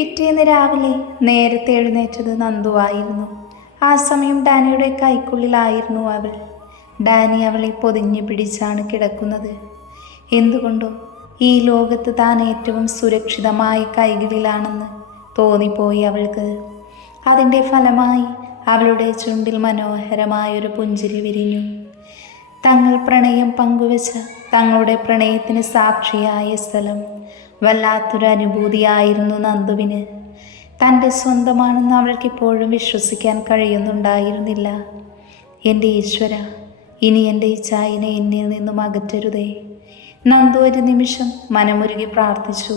പിറ്റേന്ന് രാവിലെ നേരത്തെ എഴുന്നേറ്റത് നന്ദുവായിരുന്നു. ആ സമയം ഡാനിയുടെ കൈക്കുള്ളിലായിരുന്നു അവൾ. ഡാനി അവളെ പൊതിഞ്ഞു പിടിച്ചാണ് കിടക്കുന്നത്. എന്തുകൊണ്ടോ ഈ ലോകത്ത് താൻ ഏറ്റവും സുരക്ഷിതമായ കൈകളിലാണെന്ന് തോന്നിപ്പോയി അവൾക്ക്. അതിൻ്റെ ഫലമായി അവളുടെ ചുണ്ടിൽ മനോഹരമായൊരു പുഞ്ചിരി വിരിഞ്ഞു. തങ്ങൾ പ്രണയം പങ്കുവെച്ച തങ്ങളുടെ പ്രണയത്തിന് സാക്ഷിയായ സ്ഥലം വല്ലാത്തൊരു അനുഭൂതിയായിരുന്നു നന്ദുവിന്. തൻ്റെ സ്വന്തമാണെന്ന് അവൾക്കിപ്പോഴും വിശ്വസിക്കാൻ കഴിയുന്നുണ്ടായിരുന്നില്ല. എൻ്റെ ഈശ്വര, ഇനി എൻ്റെ ഈ ചായനെ എന്നിൽ നിന്നും അകറ്റരുതേ. നന്ദു ഒരു നിമിഷം മനമുരുകി പ്രാർത്ഥിച്ചു.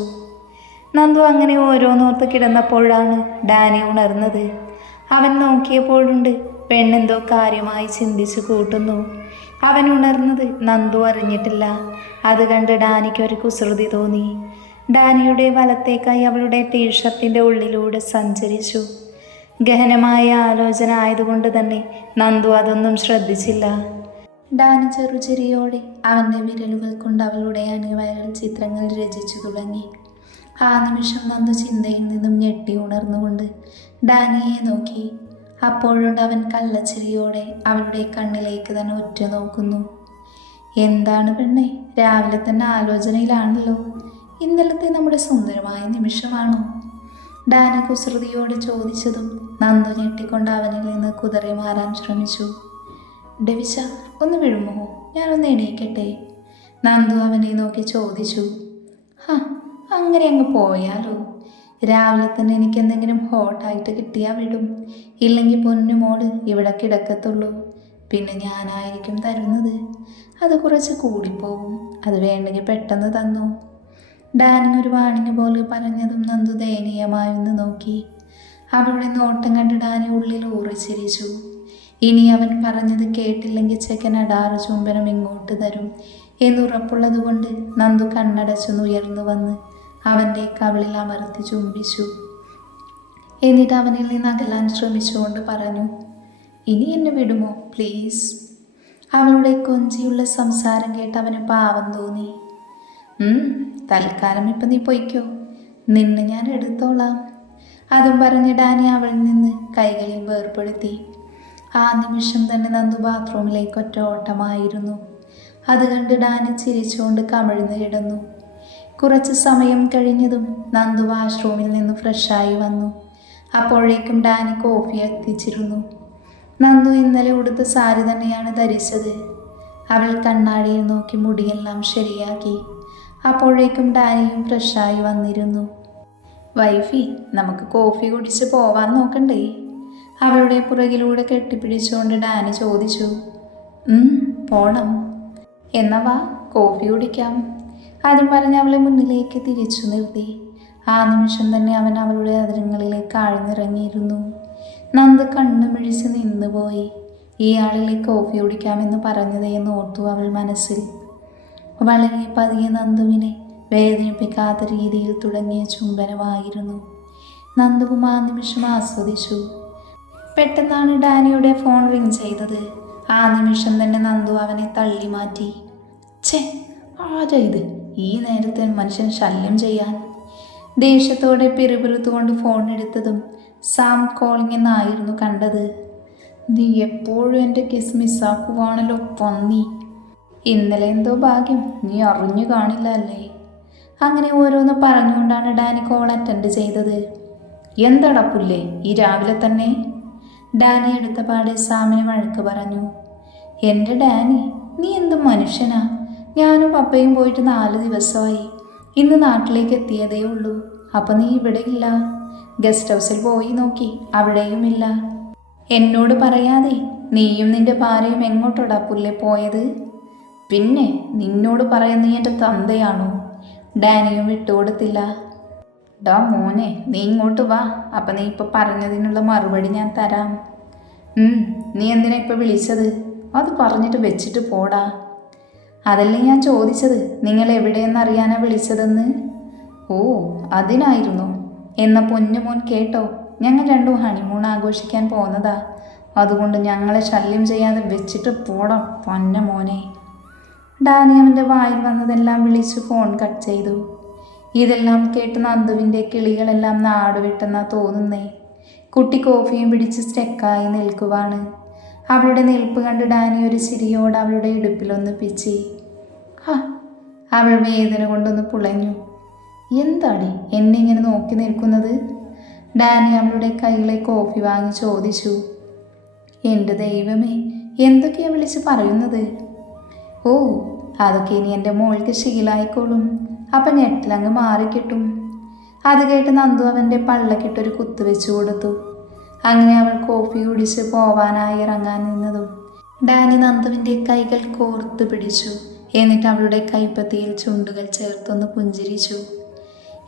നന്ദു അങ്ങനെ ഓരോന്നോർത്ത് കിടന്നപ്പോഴാണ് ഡാനി ഉണർന്നത്. അവൻ നോക്കിയപ്പോഴുണ്ട് പെണ്ണെന്തോ കാര്യമായി ചിന്തിച്ചു കൂട്ടുന്നു. അവൻ ഉണർന്നത് നന്ദു അറിഞ്ഞിട്ടില്ല. അത് കണ്ട് ഡാനിക്ക് ഒരു കുസൃതി തോന്നി. ഡാനിയുടെ വലത്തേക്കായി അവളുടെ ടീഷർട്ടിൻ്റെ ഉള്ളിലൂടെ സഞ്ചരിച്ചു. ഗഹനമായ ആലോചന ആയതുകൊണ്ട് തന്നെ നന്ദു അതൊന്നും ശ്രദ്ധിച്ചില്ല. ഡാനി ചെറുചെറിയോടെ അവൻ്റെ വിരലുകൾ കൊണ്ട് അവളുടെ അണിവയറിൽ ചിത്രങ്ങൾ രചിച്ചു തുടങ്ങി. ആ നിമിഷം നന്ദു ചിന്തയിൽ നിന്നും ഞെട്ടി ഉണർന്നുകൊണ്ട് ഡാനിയെ നോക്കി. അപ്പോഴുണ്ട് അവൻ കള്ളച്ചിരിയോടെ അവളുടെ കണ്ണിലേക്ക് തന്നെ ഉറ്റുനോക്കുന്നു. എന്താണ് പെണ്ണെ, രാവിലെ തന്നെ ആലോചനയിലാണല്ലോ. ഇന്നലത്തെ നമ്മുടെ സുന്ദരമായ നിമിഷമാണോ? ഡാനി കുസൃതിയോട് ചോദിച്ചതും നന്ദു ഞെട്ടിക്കൊണ്ട് അവനിൽ നിന്ന് കുതറി മാറാൻ ശ്രമിച്ചു. ഡെവിച്ച, ഒന്ന് വിഴുമോ? ഞാനൊന്ന് എണീക്കട്ടെ? നന്ദു അവനെ നോക്കി ചോദിച്ചു. അങ്ങനെ അങ്ങ് പോയാലോ? രാവിലെ തന്നെ എനിക്ക് എന്തെങ്കിലും ഹോട്ടായിട്ട് കിട്ടിയാൽ വിടും. ഇല്ലെങ്കിൽ പൊന്നുമോള് ഇവിടെ കിടക്കത്തുള്ളൂ. പിന്നെ ഞാനായിരിക്കും തരുന്നത്. അത് കുറച്ച് കൂടിപ്പോവും. അത് വേണ്ടെങ്കിൽ പെട്ടെന്ന് തന്നു. ഡാനി ഒരു വാണിന് പോലെ പറഞ്ഞതും നന്ദു ദയനീയമായൊന്ന് നോക്കി. അവളുടെ നോട്ടം കണ്ട് ഡാനി ഉള്ളിൽ ഊറിച്ചിരിച്ചു. ഇനി അവൻ പറഞ്ഞത് കേട്ടില്ലെങ്കിൽ ചെക്കൻ അടാറ് ചുംബനം ഇങ്ങോട്ട് തരും എന്നുറപ്പുള്ളത് കൊണ്ട് നന്ദു കണ്ണടച്ചൊന്നുയർന്നു വന്ന് അവൻ്റെ കവിളിൽ അമർത്തി ചുംബിച്ചു. എന്നിട്ട് അവനിൽ നിന്ന് അകലാൻ ശ്രമിച്ചുകൊണ്ട് പറഞ്ഞു, ഇനി എന്നെ വിടുമോ പ്ലീസ്? അവളുടെ കൊഞ്ചിയുള്ള സംസാരം കേട്ട് അവന് പാവം തോന്നി. തൽക്കാലം ഇപ്പം നീ പൊയ്ക്കോ, നിന്നെ ഞാൻ എടുത്തോളാം. അതും പറഞ്ഞ് ഡാനി അവളിൽ നിന്ന് കൈകളിൽ വേർപ്പെടുത്തി. ആ നിമിഷം തന്നെ നന്ദു ബാത്റൂമിലേക്ക് ഒറ്റ ഓട്ടമായിരുന്നു. അത് കണ്ട് ഡാനി ചിരിച്ചുകൊണ്ട് കമിഴ്ന്ന് കിടന്നു. കുറച്ച് സമയം കഴിഞ്ഞതും നന്ദു വാഷ്റൂമിൽ നിന്ന് ഫ്രഷായി വന്നു. അപ്പോഴേക്കും ഡാനി കോഫി എത്തിച്ചിരുന്നു. നന്ദു ഇന്നലെ ഉടുത്ത സാരി തന്നെയാണ് ധരിച്ചത്. അവൾ കണ്ണാടിയിൽ നോക്കി മുടിയെല്ലാം ശരിയാക്കി. അപ്പോഴേക്കും ഡാനിയും ഫ്രഷായി വന്നിരുന്നു. വൈഫി, നമുക്ക് കോഫി കുടിച്ച് പോവാൻ നോക്കണ്ടേ? അവളുടെ പുറകിലൂടെ കെട്ടിപ്പിടിച്ചുകൊണ്ട് ഡാനി ചോദിച്ചു. പോണം. എന്നാ വാ, കോഫി കുടിക്കാം. അതും പറഞ്ഞ് അവളെ മുന്നിലേക്ക് തിരിച്ചു നിർത്തി. ആ നിമിഷം തന്നെ അവൻ അവളുടെ അതിരങ്ങളിലേക്ക് ആഴ്ന്നിറങ്ങിയിരുന്നു. നന്ദു കണ്ണു മിഴിച്ച് നിന്നുപോയി. ഇയാളിലെ കോഫി കുടിക്കാമെന്ന് പറഞ്ഞതേന്ന് ഓർത്തു അവൾ മനസ്സിൽ. വളരെ പതിയെ നന്ദുവിനെ വേദനിപ്പിക്കാത്ത രീതിയിൽ തുടങ്ങിയ ചുംബനമായിരുന്നു. നന്ദുവും ആ നിമിഷം ആസ്വദിച്ചു. പെട്ടെന്നാണ് ഡാനിയുടെ ഫോൺ റിങ് ചെയ്തത്. ആ നിമിഷം തന്നെ നന്ദു അവനെ തള്ളി മാറ്റി. ആരാ ഇത് ഈ നേരത്തെ മനുഷ്യൻ ശല്യം ചെയ്യാൻ? ദേഷ്യത്തോടെ പിറുപിറുത്തുകൊണ്ട് ഫോൺ എടുത്തതും സാം കോളിംഗ് എന്നായിരുന്നു കണ്ടത്. നീ എപ്പോഴും എൻ്റെ കിസ് മിസ്സാക്കുവാണല്ലോ പന്നി. ഇന്നലെ എന്തോ ഭാഗ്യം, നീ അറിഞ്ഞു കാണില്ല അല്ലേ? അങ്ങനെ ഓരോന്ന് പറഞ്ഞുകൊണ്ടാണ് ഡാനി കോൾ അറ്റൻഡ് ചെയ്തത്. എന്താടാ പുല്ലേ ഈ രാവിലെ തന്നെ? ഡാനി എടുത്ത പാടെ സാമിന് വഴക്ക് പറഞ്ഞു. എൻ്റെ ഡാനി, നീ എന്ത് മനുഷ്യനാ? ഞാനും പപ്പയും പോയിട്ട് 4 ദിവസമായി. ഇന്ന് നാട്ടിലേക്ക് എത്തിയതേ ഉള്ളൂ. അപ്പം നീ ഇവിടെ ഇല്ല. ഗസ്റ്റ് ഹൗസിൽ പോയി നോക്കി, അവിടെയും ഇല്ല. എന്നോട് പറയാതെ നീയും നിന്റെ ഭാര്യയും എങ്ങോട്ടോടാ പുല്ലേ പോയത്? പിന്നെ നിന്നോട് പറയാൻ നീ എൻ്റെ തന്തയാണോ? ഡാനിയും വിട്ടുകൊടുത്തില്ല. ഡാ മോനെ, നീ ഇങ്ങോട്ട് വാ. അപ്പം നീ ഇപ്പം പറഞ്ഞതിനുള്ള മറുപടി ഞാൻ തരാം. നീ എന്തിനാ ഇപ്പം വിളിച്ചത്? അത് പറഞ്ഞിട്ട് വെച്ചിട്ട് പോടാ. അതല്ലേ ഞാൻ ചോദിച്ചത്, നിങ്ങൾ എവിടെയെന്നറിയാനാ വിളിച്ചതെന്ന്. ഓ, അതിനായിരുന്നു. എന്ന പൊന്നുമോൻ കേട്ടോ, ഞങ്ങൾ രണ്ടും ഹണിമൂൺ ആഘോഷിക്കാൻ പോകുന്നതാ. അതുകൊണ്ട് ഞങ്ങളെ ശല്യം ചെയ്യാതെ വെച്ചിട്ട് പോടാ പൊന്ന മോനെ. ഡാനി അവൻ്റെ വായിൽ വന്നതെല്ലാം വിളിച്ചു ഫോൺ കട്ട് ചെയ്തു. ഇതെല്ലാം കേട്ട് നന്ദുവിൻ്റെ കിളികളെല്ലാം നാടുവിട്ടെന്നാ തോന്നുന്നേ. കുട്ടി കോഫിയും പിടിച്ച് സ്റ്റെക്കായി നിൽക്കുവാണ്. അവളുടെ നിൽപ്പ് കണ്ട് ഡാനി ഒരു ചിരിയോട് അവളുടെ ഇടുപ്പിലൊന്ന് പിച്ചി. ഹാ, അവൾ വേദന കൊണ്ടൊന്ന് പുളഞ്ഞു. എന്താടി എന്നെ ഇങ്ങനെ നോക്കി നിൽക്കുന്നത്? ഡാനി അവളുടെ കയ്യിലെ കോഫി വാങ്ങി ചോദിച്ചു. എൻ്റെ ദൈവമേ, എന്തൊക്കെയാ വിളിച്ച് പറയുന്നത്? ഓ, അതൊക്കെ ഇനി എൻ്റെ മോൾക്ക് ശീലായിക്കോളും. അപ്പം ഞെട്ടിലങ്ങ് മാറിക്കിട്ടും. അത് കേട്ട് നന്ദു അവൻ്റെ പള്ളക്കിട്ടൊരു കുത്തുവെച്ചു കൊടുത്തു. അങ്ങനെ അവൾ കോഫി കുടിച്ച് പോവാനായി ഇറങ്ങാൻ നിന്നതും ഡാനി നന്ദുവിൻ്റെ കൈകൾ കോർത്തു പിടിച്ചു. എന്നിട്ട് അവളുടെ കൈപ്പത്തിയിൽ ചുണ്ടുകൾ ചേർത്തൊന്ന് പുഞ്ചിരിച്ചു.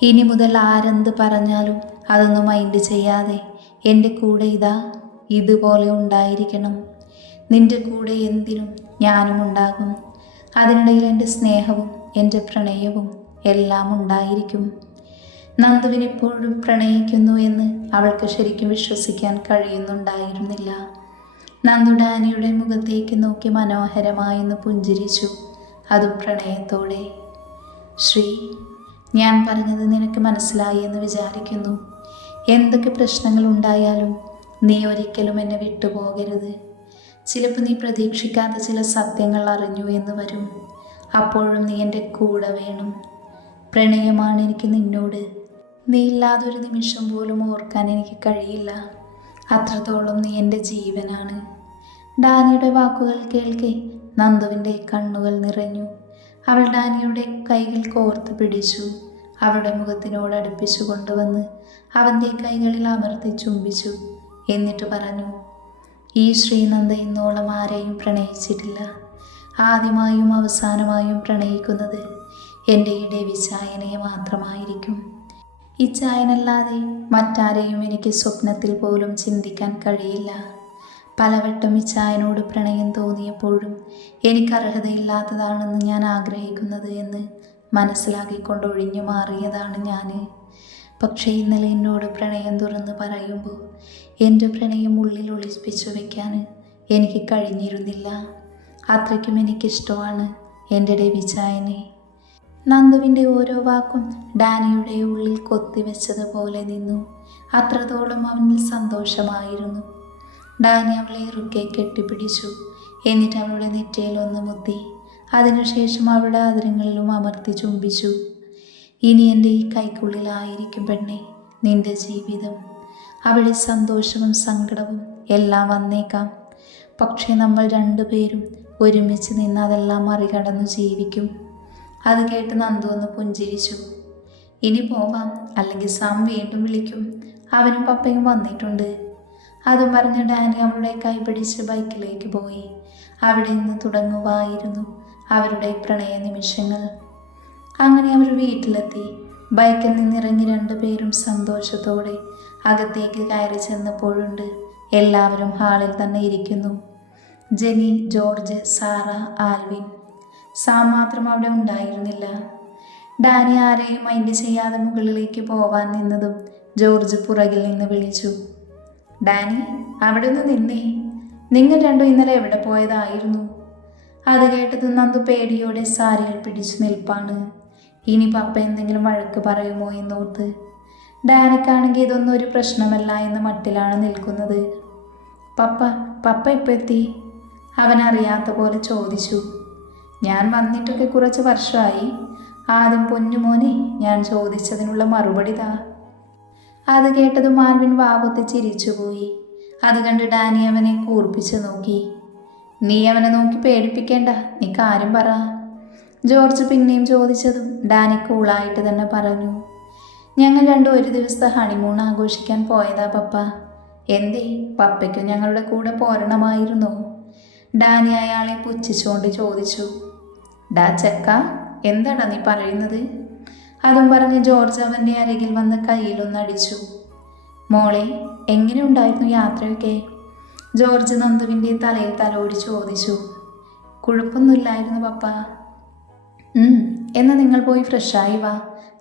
ഇനി മുതൽ ആരെന്ത് പറഞ്ഞാലും അതൊന്നും മൈൻഡ് ചെയ്യാതെ എൻ്റെ കൂടെ ഇതുപോലെ ഉണ്ടായിരിക്കണം. നിന്റെ കൂടെ എന്തിനും ഞാനും ഉണ്ടാകും. അതിനിടയിൽ എൻ്റെ സ്നേഹവും എൻ്റെ പ്രണയവും എല്ലാം ഉണ്ടായിരിക്കും. നന്ദുവിനിപ്പോഴും പ്രണയിക്കുന്നു എന്ന് അവൾക്ക് ശരിക്കും വിശ്വസിക്കാൻ കഴിയുന്നുണ്ടായിരുന്നില്ല. നന്ദു ഡാനിയുടെ മുഖത്തേക്ക് നോക്കി മനോഹരമായെന്ന് പുഞ്ചിരിച്ചു, അതും പ്രണയത്തോടെ. ശ്രീ, ഞാൻ പറഞ്ഞത് നിനക്ക് മനസ്സിലായി എന്ന് വിചാരിക്കുന്നു. എന്തൊക്കെ പ്രശ്നങ്ങൾ ഉണ്ടായാലും നീ ഒരിക്കലും എന്നെ വിട്ടുപോകരുത്. ചിലപ്പോൾ നീ പ്രതീക്ഷിക്കാത്ത ചില സത്യങ്ങൾ അറിഞ്ഞു എന്ന് വരും. അപ്പോഴും നീ എൻ്റെ കൂടെ വേണം. പ്രണയമാണ് എനിക്ക് നിന്നോട്. നീ ഇല്ലാതെ ഒരു നിമിഷം പോലും ഓർക്കാൻ എനിക്ക് കഴിയില്ല. അത്രത്തോളം നീ എൻ്റെ ജീവനാണ്. ഡാനിയുടെ വാക്കുകൾ കേൾക്കെ നന്ദുവിൻ്റെ കണ്ണുകൾ നിറഞ്ഞു. അവൾ ഡാനിയുടെ കൈകൾ കോർത്ത് പിടിച്ചു. അവളുടെ മുഖത്തിനോട് അടുപ്പിച്ചു കൊണ്ടുവന്ന് അവൻ്റെ കൈകളിൽ അമർത്തി ചുംബിച്ചു. എന്നിട്ട് പറഞ്ഞു, ഈ ശ്രീനന്ദ ഇന്നോളം ആരെയും പ്രണയിച്ചിട്ടില്ല. ആദ്യമായും അവസാനമായും പ്രണയിക്കുന്നത് എൻ്റെ ഈ ഡെവിചായനയെ മാത്രമായിരിക്കും. ഇച്ചായനല്ലാതെ മറ്റാരെയും എനിക്ക് സ്വപ്നത്തിൽ പോലും ചിന്തിക്കാൻ കഴിയില്ല. പലവട്ടം ഇച്ചായനോട് പ്രണയം തോന്നിയപ്പോഴും എനിക്ക് അർഹതയില്ലാത്തതാണെന്ന് ഞാൻ ആഗ്രഹിക്കുന്നത് എന്ന് മനസ്സിലാക്കിക്കൊണ്ട് ഒഴിഞ്ഞു മാറിയതാണ് ഞാൻ. പക്ഷേ ഇന്നലെ എന്നോട് പ്രണയം തുറന്ന് പറയുമ്പോൾ എൻ്റെ പ്രണയം ഉള്ളിൽ ഒളിപ്പിച്ചു വയ്ക്കാൻ എനിക്ക് കഴിഞ്ഞിരുന്നില്ല. അത്രയ്ക്കും എനിക്കിഷ്ടമാണ് എൻ്റെ ഡെവിചായനെ. നന്ദുവിൻ്റെ ഓരോ വാക്കും ഡാനിയുടെ ഉള്ളിൽ കൊത്തിവെച്ചതുപോലെ നിന്നു. അത്രത്തോളം അവനിൽ സന്തോഷമായിരുന്നു. ഡാനി അവളെ ഇറുക്കെ കെട്ടിപ്പിടിച്ചു. എന്നിട്ട് അവളുടെ നെറ്റിയിലൊന്ന് മുത്തി. അതിനുശേഷം അവളുടെ ആദരങ്ങളിലും അമർത്തി ചുംബിച്ചു. ഇനി എൻ്റെ ഈ കൈക്കുള്ളിലായിരിക്കും പെണ്ണെ നിന്റെ ജീവിതം. അവിടെ സന്തോഷവും സങ്കടവും എല്ലാം വന്നേക്കാം. പക്ഷേ നമ്മൾ രണ്ടുപേരും ഒരുമിച്ച് നിന്ന് അതെല്ലാം മറികടന്നു ജീവിക്കും. അത് കേട്ട് നന്ദു ഒന്ന് പുഞ്ചിരിച്ചു. ഇനി പോവാം, അല്ലെങ്കിൽ സാം വീണ്ടും വിളിക്കും. അവനും പപ്പയും വന്നിട്ടുണ്ട്. അതും പറഞ്ഞ് ഡാനി അവളുടെ കൈ പിടിച്ച് ബൈക്കിലേക്ക് പോയി. അവിടെ നിന്ന് തുടങ്ങുവായിരുന്നു അവരുടെ പ്രണയ നിമിഷങ്ങൾ. അങ്ങനെ അവർ വീട്ടിലെത്തി. ബൈക്കിൽ നിന്നിറങ്ങി രണ്ടുപേരും സന്തോഷത്തോടെ അകത്തേക്ക് കയറി ചെന്നപ്പോഴുണ്ട് എല്ലാവരും ഹാളിൽ തന്നെ ഇരിക്കുന്നു. Jenny, George, Sarah, Alvin. Sam മാത്രം അവിടെ ഉണ്ടായിരുന്നില്ല. ഡാനി ആരെയും മൈൻഡ് ചെയ്യാതെ മുകളിലേക്ക് പോവാൻ നിന്നതും ജോർജ് പുറകിൽ നിന്ന് വിളിച്ചു, ഡാനി, അവിടെ നിന്ന് നിന്നേ. നിങ്ങൾ രണ്ടും ഇന്നലെ എവിടെ പോയതായിരുന്നു? അത് കേട്ടത് നന്ദു പേടിയോടെ സാരിയിൽ പിടിച്ചു നിൽപ്പാണ്. ഇനി പപ്പ എന്തെങ്കിലും വഴക്ക് പറയുമോ എന്നോർത്ത്. ഡാനിക്കാണെങ്കിൽ ഇതൊന്നും ഒരു പ്രശ്നമല്ല എന്ന മട്ടിലാണ് നിൽക്കുന്നത്. പപ്പ ഇപ്പം എത്തി? അവൻ അറിയാത്ത പോലെ ചോദിച്ചു. ഞാൻ വന്നിട്ടൊക്കെ കുറച്ച് വർഷമായി. ആദ്യം പൊന്നുമോനെ, ഞാൻ ചോദിച്ചതിനുള്ള മറുപടി താ. അത് കേട്ടതും ആൽവിൻ വാവത്ത് ചിരിച്ചുപോയി. അത് കണ്ട് ഡാനി അവനെ കൂർപ്പിച്ച് നോക്കി. നീ അവനെ നോക്കി പേടിപ്പിക്കേണ്ട, നീ കാര്യം പറ. ജോർജ് പിന്നെയും ചോദിച്ചതും ഡാനി കൂളായിട്ട് തന്നെ പറഞ്ഞു, ഞങ്ങൾ രണ്ടും ഒരു ദിവസത്തെ ഹണിമൂൺ ആഘോഷിക്കാൻ പോയതാ പപ്പ. എന്തേ, പപ്പയ്ക്കും ഞങ്ങളുടെ കൂടെ പോരണമായിരുന്നോ? ഡാനി അയാളെ പുച്ഛിച്ചുകൊണ്ട് ചോദിച്ചു. ഡാ ചെക്ക, എന്താടാ നീ പറയുന്നത്? അതും പറഞ്ഞ് ജോർജ് അവൻ്റെ അരികിൽ വന്ന് കയ്യിലൊന്നടിച്ചു. മോളെ, എങ്ങനെ ഉണ്ടായിരുന്നു യാത്രയൊക്കെ? ജോർജ് നന്ദുവിൻ്റെ തലയിൽ തലോടി ചോദിച്ചു. കുഴപ്പമൊന്നുമില്ലായിരുന്നു പപ്പ. എന്നാൽ നിങ്ങൾ പോയി ഫ്രഷായി വാ,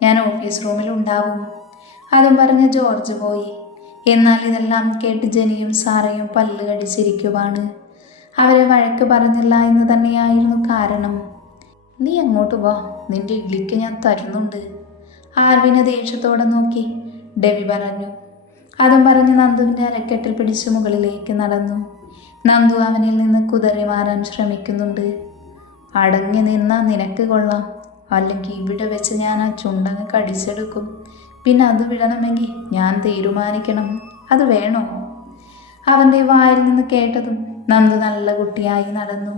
ഞാൻ ഓഫീസ് റൂമിൽ ഉണ്ടാവും. അതും പറഞ്ഞ് ജോർജ് പോയി. എന്നാൽ ഇതെല്ലാം കേട്ട് ജെനിയും സാറയും പല്ല് കടിച്ചിരിക്കുവാണ്. അവരെ വഴക്ക് പറഞ്ഞില്ല എന്ന് തന്നെയായിരുന്നു കാരണം. നീ അങ്ങോട്ട് വാ, നിന്റെ ഇഡ്ലിക്ക് ഞാൻ തരുന്നുണ്ട്. ആൽവിനെ ദേഷ്യത്തോടെ നോക്കി ഡെവി പറഞ്ഞു. അതും പറഞ്ഞ് നന്ദുവിൻ്റെ അരക്കെട്ടിൽ പിടിച്ച് മുകളിലേക്ക് നടന്നു. നന്ദു അവനിൽ നിന്ന് കുതറി മാറാൻ ശ്രമിക്കുന്നുണ്ട്. അടങ്ങി നിന്നാ നിനക്ക് കൊള്ളാം, അല്ലെങ്കിൽ ഇവിടെ വെച്ച് ഞാൻ ആ ചുണ്ടങ്ങ് കടിച്ചെടുക്കും. പിന്നെ അത് വിടണമെങ്കിൽ ഞാൻ തീരുമാനിക്കണം, അത് വേണോ? അവൻ്റെ വായിൽ നിന്ന് കേട്ടതും നന്ദു നല്ല കുട്ടിയായി നടന്നു.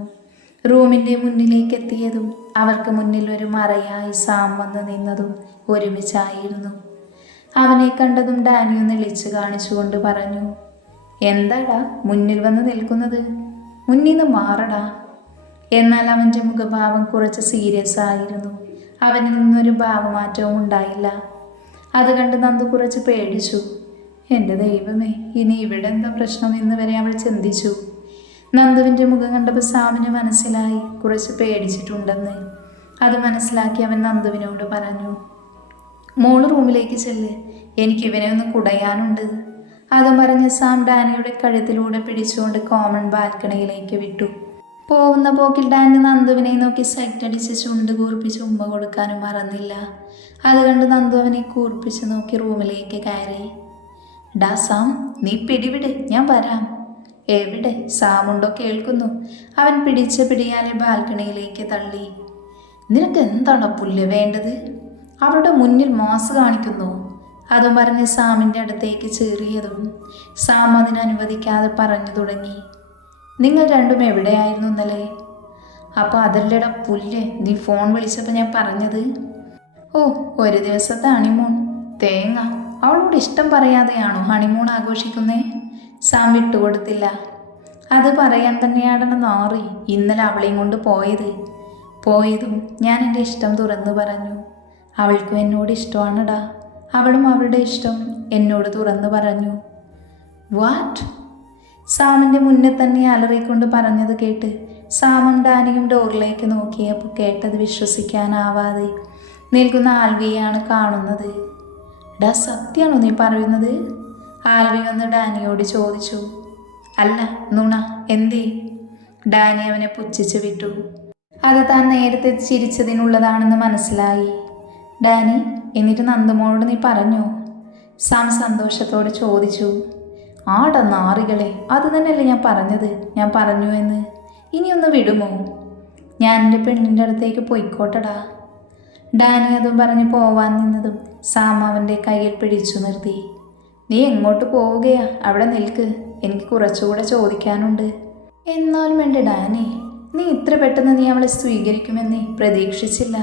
റൂമിൻ്റെ മുന്നിലേക്ക് എത്തിയതും അവർക്ക് മുന്നിൽ ഒരു മറയായി സാം വന്ന് നിന്നതും ഒരുമിച്ചായിരുന്നു. അവനെ കണ്ടതും ഡാനി ഒന്ന് ഇളിച്ചു കാണിച്ചുകൊണ്ട് പറഞ്ഞു, എന്താടാ മുന്നിൽ വന്ന് നിൽക്കുന്നത്? മുന്നിൽ നിന്ന് മാറടാ. എന്നാൽ അവൻ്റെ മുഖഭാവം കുറച്ച് സീരിയസ് ആയിരുന്നു. അവനിൽ നിന്നൊരു ഭാവമാറ്റവും ഉണ്ടായില്ല. അത് കണ്ട് നന്ദു കുറച്ച് പേടിച്ചു. എൻ്റെ ദൈവമേ, ഇനി ഇവിടെ എന്താ പ്രശ്നം എന്ന് വരെ അവൾ ചിന്തിച്ചു. നന്ദുവിൻ്റെ മുഖം കണ്ടപ്പോൾ സാമിന് മനസ്സിലായി കുറച്ച് പേടിച്ചിട്ടുണ്ടെന്ന്. അത് മനസ്സിലാക്കി അവൻ നന്ദുവിനോട് പറഞ്ഞു, മോള് റൂമിലേക്ക് ചെല്ല്, എനിക്ക് ഇവനെ ഒന്ന് കുടയാനുണ്ട്. അതും പറഞ്ഞ് സാം ഡാനിയുടെ കഴുത്തിലൂടെ പിടിച്ചുകൊണ്ട് കോമൺ ബാൽക്കണിയിലേക്ക് വിട്ടു. പോകുന്ന പോക്കിൽ ഡാനി നന്ദുവിനെ നോക്കി സൈറ്റടിച്ച് ചുണ്ട് കൂർപ്പിച്ച് ഉമ്മ കൊടുക്കാനും മറന്നില്ല. അത് കണ്ട് നന്ദു അവനെ കൂർപ്പിച്ച് നോക്കി റൂമിലേക്ക് കയറി. ഡാ സാം, നീ പിടിവിട്, ഞാൻ വരാം. എവിടെ? സാമുണ്ടോ കേൾക്കുന്നു. അവൻ പിടിച്ച പിടിയാലെ ബാൽക്കണിയിലേക്ക് തള്ളി. നിനക്ക് എന്താണ് പുല്ല് വേണ്ടത്? അവരുടെ മുന്നിൽ മാസ് കാണിക്കുന്നു. അതും പറഞ്ഞ് സാമിൻ്റെ അടുത്തേക്ക് ചേറിയതും സാം അതിനനുവദിക്കാതെ പറഞ്ഞു തുടങ്ങി, നിങ്ങൾ രണ്ടും എവിടെയായിരുന്നു ഇന്നലെ? അപ്പോൾ അതല്ലട പുല്ല്, നീ ഫോൺ വിളിച്ചപ്പോൾ ഞാൻ പറഞ്ഞത്. ഓ, ഒരു ദിവസത്തെ ഹണിമൂൺ. തേങ്ങ, അവളോട് ഇഷ്ടം പറയാതെയാണോ ഹണിമൂൺ ആഘോഷിക്കുന്നേ? സാം വിട്ടുകൊടുത്തില്ല. അത് പറയാൻ തന്നെയാണ് നാറി ഇന്നലെ അവളെയും കൊണ്ട് പോയതും ഞാൻ എൻ്റെ ഇഷ്ടം തുറന്നു പറഞ്ഞു. അവൾക്കും എന്നോട് ഇഷ്ടമാണടാ. അവളും അവളുടെ ഇഷ്ടം എന്നോട് തുറന്നു പറഞ്ഞു. വാട്ട്? സാമിൻ്റെ മുന്നേ തന്നെ അലറിക്കൊണ്ട് പറഞ്ഞത് കേട്ട് സാമും ഡാനിയും ഡോറിലേക്ക് നോക്കിയപ്പോൾ കേട്ടത് വിശ്വസിക്കാനാവാതെ നിൽക്കുന്ന ആൽവിയെയാണ് കാണുന്നത്. ഡാ, സത്യമാണോ നീ പറയുന്നത്? ആൽവി വന്ന് ഡാനിയോട് ചോദിച്ചു. അല്ല, നുണ. എന്തേ? ഡാനി അവനെ പുച്ഛിച്ച് വിട്ടു. അത് താൻ നേരത്തെ ചിരിച്ചതിനുള്ളതാണെന്ന് മനസ്സിലായി. ഡാനി, എന്നിട്ട് നന്ദുമോളോട് നീ പറഞ്ഞോ? സാം സന്തോഷത്തോടെ ചോദിച്ചു. ആടാ നാറികളെ, അത് തന്നെയല്ലേ ഞാൻ പറഞ്ഞത്. ഞാൻ പറഞ്ഞു എന്ന്. ഇനിയൊന്ന് വിടുമോ? ഞാൻ എൻ്റെ പെണ്ണിൻ്റെ അടുത്തേക്ക് പോയിക്കോട്ടടാ. ഡാനി അതും പറഞ്ഞ് പോവാൻ നിന്നതും സാം അവൻ്റെ കയ്യിൽ പിടിച്ചു നിർത്തി. നീ എങ്ങോട്ട് പോവുകയാ? അവിടെ നിൽക്ക്, എനിക്ക് കുറച്ചുകൂടെ ചോദിക്കാനുണ്ട്. എന്നാലും എൻ്റെ ഡാനി, നീ ഇത്ര പെട്ടെന്ന് നീ അവളെ സ്വീകരിക്കുമെന്ന് പ്രതീക്ഷിച്ചില്ല.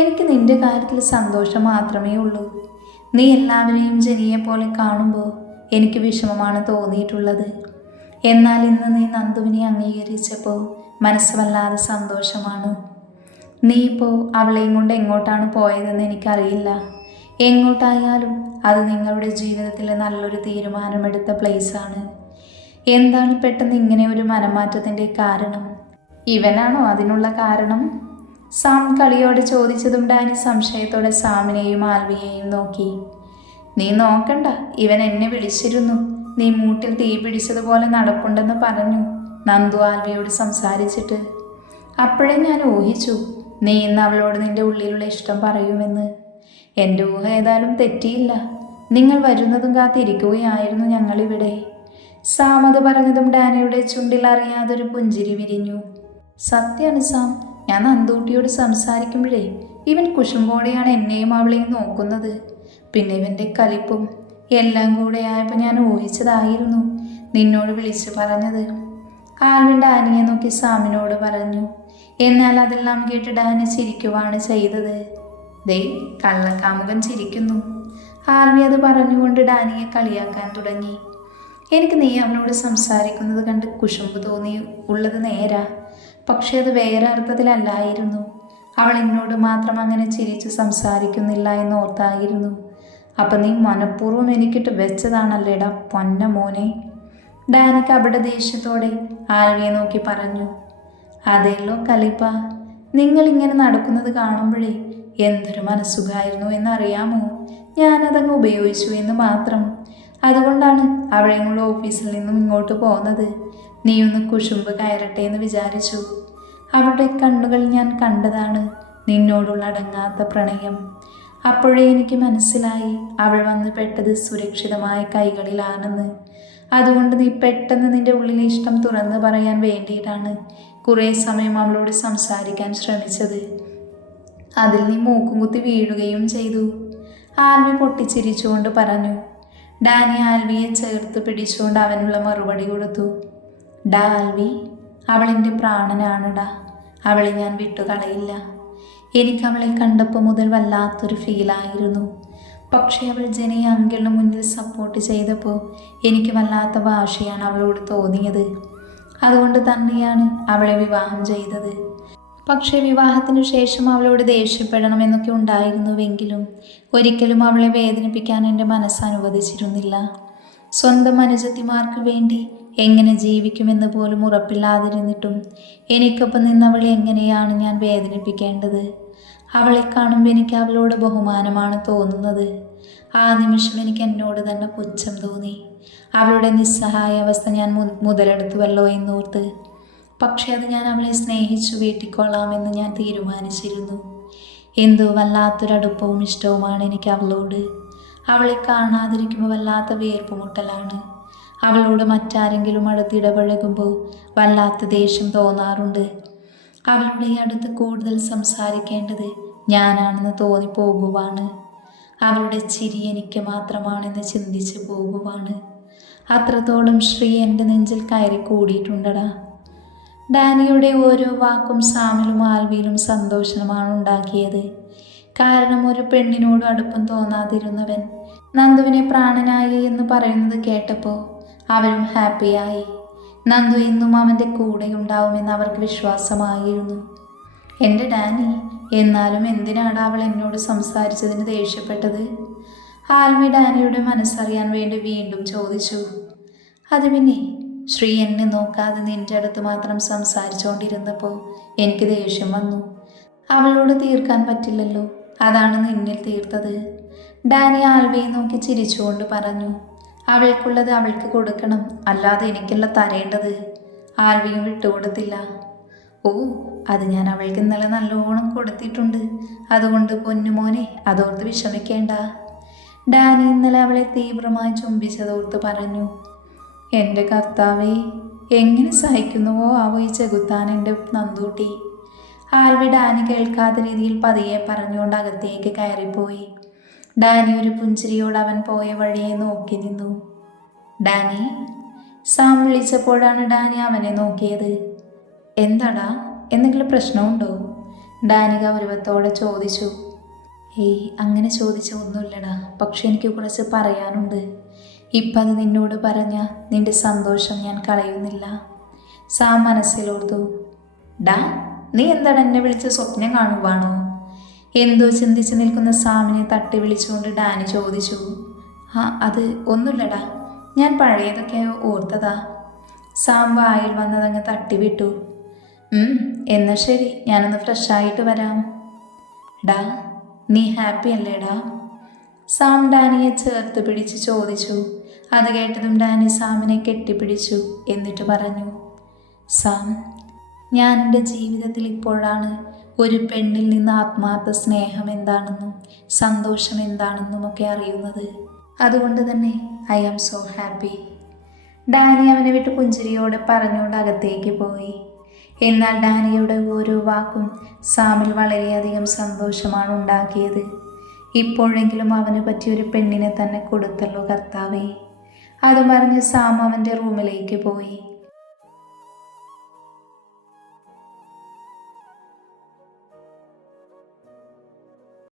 എനിക്ക് നിന്റെ കാര്യത്തിൽ സന്തോഷം മാത്രമേ ഉള്ളൂ. നീ എല്ലാവരെയും ജനിയെ പോലെ കാണുമ്പോൾ എനിക്ക് വിഷമമാണ് തോന്നിയിട്ടുള്ളത്. എന്നാൽ ഇന്ന് നീ നന്ദുവിനെ അംഗീകരിച്ചപ്പോൾ മനസ്സ് വല്ലാതെ സന്തോഷമാണ്. നീ ഇപ്പോൾ അവളെയും കൊണ്ട് എങ്ങോട്ടാണ് പോയതെന്ന് എനിക്കറിയില്ല. എങ്ങോട്ടായാലും അത് നിങ്ങളുടെ ജീവിതത്തിൽ നല്ലൊരു തീരുമാനമെടുത്ത പ്ലേസാണ്. എന്താണ് പെട്ടെന്ന് ഇങ്ങനെ ഒരു മനംമാറ്റത്തിൻ്റെ കാരണം? ഇവനാണോ അതിനുള്ള കാരണം? സാം കളിയോടെ ചോദിച്ചതും ഡാനി സംശയത്തോടെ സാമിനെയും ആൽവിയെയും നോക്കി. നീ നോക്കണ്ട, ഇവൻ എന്നെ വിളിച്ചിരുന്നു. നീ മൂട്ടിൽ തീ പിടിച്ചതുപോലെ നടപ്പുണ്ടെന്ന് പറഞ്ഞു നന്ദു ആൽവിയോട് സംസാരിച്ചിട്ട്. അപ്പോഴേ ഞാൻ ഊഹിച്ചു നീ ഇന്ന് അവളോട് നിന്റെ ഉള്ളിലുള്ള ഇഷ്ടം പറയുമെന്ന്. എൻ്റെ ഊഹ ഏതായാലും തെറ്റിയില്ല. നിങ്ങൾ വരുന്നതും കാത്തിരിക്കുകയായിരുന്നു ഞങ്ങളിവിടെ. സാം അത് പറഞ്ഞതും ഡാനിയുടെ ചുണ്ടിൽ അറിയാതൊരു പുഞ്ചിരി വിരിഞ്ഞു. സത്യമാണ് സാം, ഞാൻ നന്ദൂട്ടിയോട് സംസാരിക്കുമ്പോഴേ ഇവൻ കുശുമ്പോടെയാണ് എന്നെയും അവളെയും നോക്കുന്നത്. പിന്നെ ഇവൻ്റെ കലിപ്പും എല്ലാം കൂടെ ആയപ്പോൾ ഞാൻ ഊഹിച്ചതായിരുന്നു നിന്നോട് വിളിച്ചു പറഞ്ഞത്. ആൽവിൻ ഡാനിയെ നോക്കി സാമിനോട് പറഞ്ഞു. എന്നാൽ അതെല്ലാം കേട്ട് ഡാനി ചിരിക്കുവാണ് ചെയ്തത്. ദേ, കള്ളക്കാമുകൻ ചിരിക്കുന്നു. ആൽവി അത് പറഞ്ഞുകൊണ്ട് ഡാനിയെ കളിയാക്കാൻ തുടങ്ങി. എനിക്ക് നീ അവനോട് സംസാരിക്കുന്നത് കണ്ട് കുശുമ്പ് തോന്നി ഉള്ളത് നേരാ. പക്ഷെ അത് വേറെ അർത്ഥത്തിലല്ലായിരുന്നു. അവൾ എന്നോട് മാത്രം അങ്ങനെ ചിരിച്ച് സംസാരിക്കുന്നില്ല എന്നോർത്തായിരുന്നു. അപ്പം നീ മനഃപൂർവ്വം എനിക്കിട്ട് വെച്ചതാണല്ലേടാ പൊന്ന മോനെ. ഡാനിക്ക് അവിടെ ദേഷ്യത്തോടെ ആൽവിയെ നോക്കി പറഞ്ഞു. അതെല്ലോ കലിപ്പ, നിങ്ങളിങ്ങനെ നടക്കുന്നത് കാണുമ്പോഴേ എന്തൊരു മനസ്സുഖമായിരുന്നു എന്നറിയാമോ? ഞാനതങ്ങ് ഉപയോഗിച്ചു എന്ന് മാത്രം. അതുകൊണ്ടാണ് അവളെയും ഓഫീസിൽ നിന്നും ഇങ്ങോട്ട് പോകുന്നത്. നീ ഒന്ന് കുശുമ്പ് കയറട്ടെ എന്ന് വിചാരിച്ചു. അവളുടെ കണ്ണുകൾ ഞാൻ കണ്ടതാണ് നിന്നോടുള്ള അടങ്ങാത്ത പ്രണയം. അപ്പോഴേ എനിക്ക് മനസ്സിലായി അവൾ വന്ന് പെട്ടത് സുരക്ഷിതമായ കൈകളിലാണെന്ന്. അതുകൊണ്ട് നീ പെട്ടെന്ന് നിന്റെ ഉള്ളിലെ ഇഷ്ടം തുറന്നു പറയാൻ വേണ്ടിയിട്ടാണ് കുറേ സമയം അവളോട് സംസാരിക്കാൻ ശ്രമിച്ചത്. അതിൽ നീ മൂക്കും കുത്തി വീഴുകയും ചെയ്തു. ആൽവി പൊട്ടിച്ചിരിച്ചുകൊണ്ട് പറഞ്ഞു. ഡാനി ആൽവിയെ ചേർത്ത് പിടിച്ചുകൊണ്ട് അവനുള്ള മറുപടി കൊടുത്തു. ഡാ ആൽവി, അവളെൻ്റെ പ്രാണനാണ്. അവളെ ഞാൻ വിട്ടുകളയില്ല. എനിക്കവളെ കണ്ടപ്പോൾ മുതൽ വല്ലാത്തൊരു ഫീലായിരുന്നു. പക്ഷേ അവൾ ജനയെ അങ്കിളിന് മുന്നിൽ സപ്പോർട്ട് ചെയ്തപ്പോൾ എനിക്ക് വല്ലാത്ത വാശിയാണ് അവളോട് തോന്നിയത്. അതുകൊണ്ട് തന്നെയാണ് അവളെ വിവാഹം ചെയ്തത്. പക്ഷേ വിവാഹത്തിനു ശേഷം അവളോട് ദേഷ്യപ്പെടണമെന്നൊക്കെ ഉണ്ടായിരുന്നുവെങ്കിലും ഒരിക്കലും അവളെ വേദനിപ്പിക്കാൻ എൻ്റെ മനസ്സ് അനുവദിച്ചിരുന്നില്ല. സ്വന്തം അനുജത്തിമാർക്ക് വേണ്ടി എങ്ങനെ ജീവിക്കുമെന്ന് പോലും ഉറപ്പില്ലാതിരുന്നിട്ടും എനിക്കൊപ്പം നിന്നവളെ എങ്ങനെയാണ് ഞാൻ വേദനിപ്പിക്കേണ്ടത്? അവളെ കാണുമ്പോൾ എനിക്ക് അവളോട് ബഹുമാനമാണ് തോന്നുന്നത്. ആ നിമിഷം എനിക്ക് എന്നോട് തന്നെ പുച്ഛം തോന്നി. അവളുടെ നിസ്സഹായ അവസ്ഥ ഞാൻ മുതലെടുത്തുവല്ലോ എന്നോർത്ത്. പക്ഷേ അത് ഞാൻ അവളെ സ്നേഹിച്ചു വീട്ടിക്കൊള്ളാമെന്ന് ഞാൻ തീരുമാനിച്ചിരുന്നു. എന്തോ വല്ലാത്തൊരടുപ്പവും ഇഷ്ടവുമാണ് എനിക്ക് അവളോട്. അവളെ കാണാതിരിക്കുമ്പോൾ വല്ലാത്ത വീർപ്പുമുട്ടലാണ്. അവളോട് മറ്റാരെങ്കിലും അടുത്തിടപഴകുമ്പോൾ വല്ലാത്ത ദേഷ്യം തോന്നാറുണ്ട്. അവളുടെ അടുത്ത് കൂടുതൽ സംസാരിക്കേണ്ടത് ഞാനാണെന്ന് തോന്നിപ്പോകുവാണ്. അവളുടെ ചിരി എനിക്ക് മാത്രമാണെന്ന് ചിന്തിച്ചു പോകുവാണ്. അത്രത്തോളം ശ്രീ എൻ്റെ നെഞ്ചിൽ കയറി കൂടിയിട്ടുണ്ടടാ. ഡാനിയുടെ ഓരോ വാക്കും സാമിലും ആൽവിയിലും സന്തോഷമാണ് ഉണ്ടാക്കിയത്. കാരണം ഒരു പെണ്ണിനോട് അടുപ്പം തോന്നാതിരുന്നവൻ നന്ദുവിനെ പ്രാണനായി എന്ന് പറയുന്നത് കേട്ടപ്പോൾ അവരും ഹാപ്പിയായി. നന്ദു എന്നും അവൻ്റെ കൂടെ ഉണ്ടാവുമെന്ന് അവർക്ക് വിശ്വാസമായിരുന്നു. എൻ്റെ ഡാനി, എന്നാലും എന്തിനാണ് അവൾ എന്നോട് സംസാരിച്ചതിന് ദേഷ്യപ്പെട്ടത്? ആൽവി ഡാനിയുടെ മനസ്സറിയാൻ വേണ്ടി വീണ്ടും ചോദിച്ചു. അത് പിന്നെ ശ്രീ എന്നെ നോക്കാതെ നിൻ്റെ അടുത്ത് മാത്രം സംസാരിച്ചുകൊണ്ടിരുന്നപ്പോൾ എനിക്ക് ദേഷ്യം വന്നു. അവളോട് തീർക്കാൻ പറ്റില്ലല്ലോ, അതാണ് നിന്നിൽ തീർത്തത്. ഡാനി ആൽവിയെ നോക്കി ചിരിച്ചുകൊണ്ട് പറഞ്ഞു. അവൾക്കുള്ളത് അവൾക്ക് കൊടുക്കണം, അല്ലാതെ എനിക്കല്ല തരേണ്ടത്. ആൽവിയും വിട്ടുകൊടുത്തില്ല. ഓ, അത് ഞാൻ അവൾക്ക് ഇന്നലെ നല്ലോണം കൊടുത്തിട്ടുണ്ട്. അതുകൊണ്ട് പൊന്നുമോനെ അതോർത്ത് വിഷമിക്കേണ്ട. ഡാനി ഇന്നലെ അവളെ തീവ്രമായി ചുംബിച്ചതോർത്ത് പറഞ്ഞു. എൻ്റെ കർത്താവേ, എങ്ങനെ സഹിക്കുന്നുവോ ആവോ ഈ ചെകുത്താൻ എൻ്റെ നന്ദൂട്ടി. ആൽവി ഡാനി കേൾക്കാത്ത രീതിയിൽ പതിയെ പറഞ്ഞുകൊണ്ട് അകത്തേക്ക് കയറിപ്പോയി. ഡാനി ഒരു പുഞ്ചിരിയോട് അവൻ പോയ വഴിയെ നോക്കി നിന്നു. ഡാനി, സാം വിളിച്ചപ്പോഴാണ് ഡാനി അവനെ നോക്കിയത്. എന്താടാ, എന്തെങ്കിലും പ്രശ്നമുണ്ടോ? ഡാനി ഗൗരവത്തോടെ ചോദിച്ചു. ഏയ്, അങ്ങനെ ചോദിച്ച ഒന്നുമില്ലടാ, പക്ഷെ എനിക്ക് കുറച്ച് പറയാനുണ്ട്. ഇപ്പം അത് നിന്നോട് പറഞ്ഞ നിന്റെ സന്തോഷം ഞാൻ കളയുന്നില്ല. സാം മനസ്സിലോർത്തു. ഡാ, നീ എന്താണ് എന്നെ വിളിച്ച് സ്വപ്നം കാണുവാണോ? എന്തോ ചിന്തിച്ച് നിൽക്കുന്ന സാമിനെ തട്ടി വിളിച്ചുകൊണ്ട് ഡാനി ചോദിച്ചു. അത് ഒന്നുമില്ലടാ, ഞാൻ പഴയതൊക്കെ ഓർത്തതാ. സാം വായിൽ വന്നതങ്ങ് തട്ടിവിട്ടു. എന്നാൽ ശരി, ഞാനൊന്ന് ഫ്രഷായിട്ട് വരാം. ഡാ, നീ ഹാപ്പി അല്ലേടാ? സാം ഡാനിയെ ചേർത്ത് പിടിച്ച് ചോദിച്ചു. അത് കേട്ടതും ഡാനി സാമിനെ കെട്ടിപ്പിടിച്ചു. എന്നിട്ട് പറഞ്ഞു. സാം, ഞാൻ എൻ്റെ ജീവിതത്തിൽ ഇപ്പോഴാണ് ഒരു പെണ്ണിൽ നിന്ന് ആത്മാർത്ഥ സ്നേഹം എന്താണെന്നും സന്തോഷം എന്താണെന്നും ഒക്കെ അറിയുന്നത്. അതുകൊണ്ട് തന്നെ I am so happy. Danny അവനെ വിട്ട് പുഞ്ചിരിയോടെ പറഞ്ഞുകൊണ്ട് അകത്തേക്ക് പോയി. എന്നാൽ ഡാനിയുടെ ഓരോ വാക്കും സാമിൽ വളരെയധികം സന്തോഷമാണ് ഉണ്ടാക്കിയത്. ഇപ്പോഴെങ്കിലും അവന് പറ്റിയൊരു പെണ്ണിനെ തന്നെ കൊടുത്തല്ലോ കർത്താവേ. അത് പറഞ്ഞ് സാം അവൻ്റെ റൂമിലേക്ക് പോയി.